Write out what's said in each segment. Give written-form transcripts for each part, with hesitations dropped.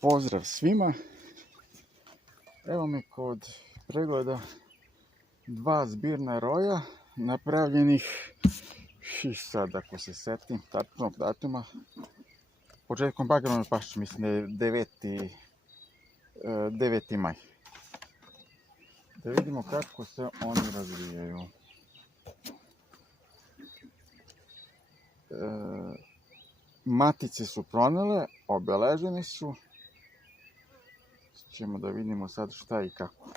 Pozdrav svima. Evo me kod pregleda dva zbirna roja napravljenih, sad ako se setim tačnog datuma, početkom bagranove paše, mislim da je 9. maj. Da vidimo kako se oni razvijaju. Matice su pronele, obeleženi su. Ćemo da vidimo sad šta i kako.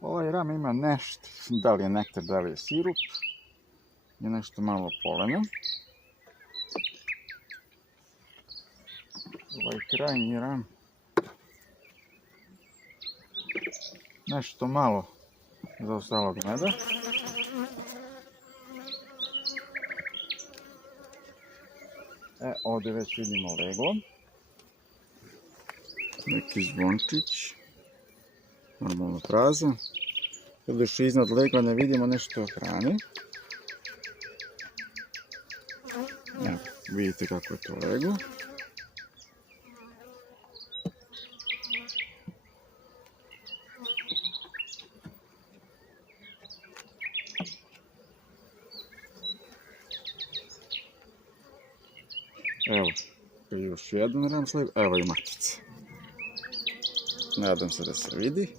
Ovaj ram ima nešto, da li je nektar, da li je sirup, i nešto malo polena. Ovaj krajnji ram nešto malo zaostalog meda. Ovdje već vidimo leglo. Neki zvončić. Normalno prazan. Još iznad legla ne vidimo nešto hrane. Evo, vidite kako je to leglo. Evo, još jedan ram sled, evo i matica. Nadam se da se vidi.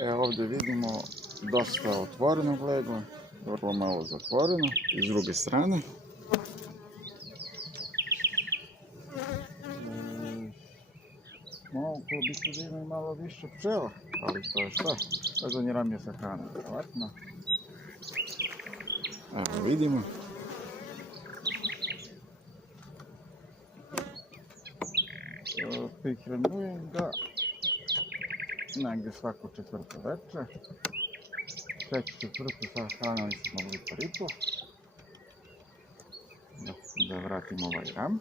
Evo ovdje vidimo dosta otvorenog legla, vrlo malo zatvoreno, i s druge strane. Mogu biti da ima i malo više pčela, ali to je šta? Zadnji ram je sa hranom, vjerovatno. Evo vidimo. Prihranjujem ga negdje svako četvrto veče. Treći četvrto sa hranom smo litar i po. Da vratim ovaj ram.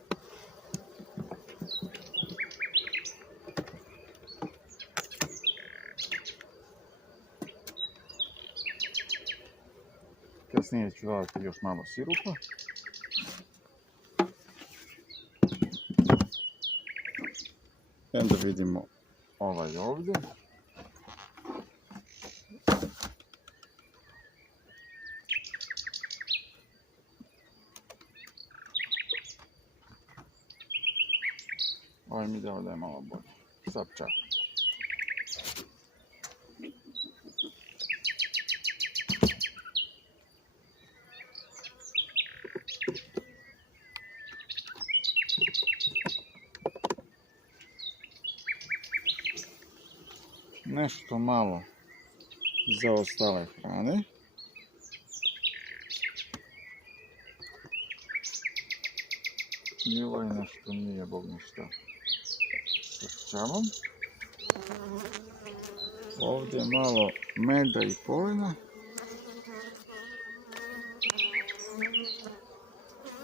Kasnije ću dodati još malo sirupa. Onda vidimo ovaj ovdje. Ovaj mi dao da je malo bolje. Sad čao. Nešto malo zaostale hrane. I ovaj nešto nije bog ništa sa pčelom. Ovdje je malo meda i polena.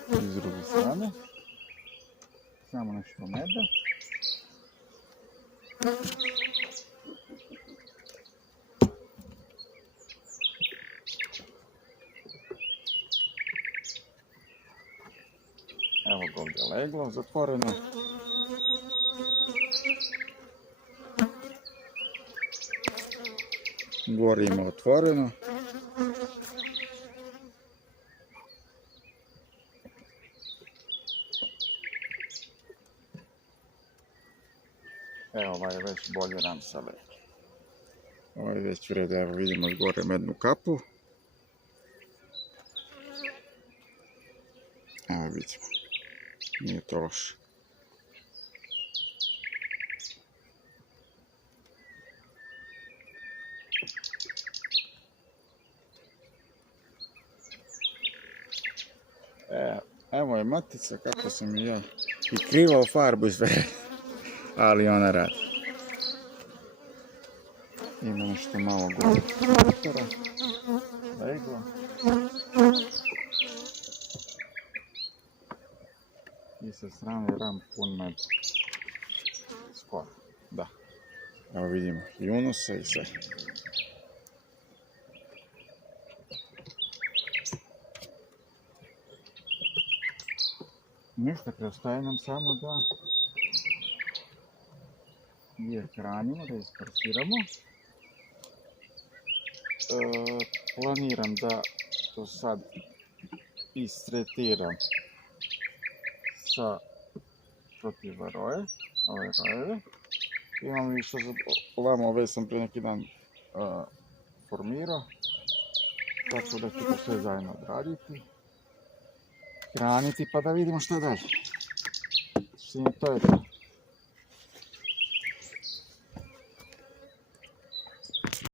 I s druge strane. Samo nešto meda. Evo ga ovdje leglo, zatvoreno. Gore ima otvoreno. Evo ovaj je već bolje ram sa legom. Ovaj je već vrede, evo vidimo gore mednu kapu. Evo vidimo. Nije to loše. Evo je matica kako sam i ja. I krivao farbu i sve. Ali ona radi. Ima nešto malo gore prostora. Leglo. I sa strane ram pun meda. Skoro, da. Evo vidimo i unose i sve. Ništa, preostaje nam samo da je hranimo, da isparsiramo. Planiram da to sad istretiram sa protiv varoje, ove rojeve. Imam i što ovamo, ove sam prije neki dan formirao, tako da ću to sve zajedno odraditi, hraniti pa da vidimo što dalje. To je to.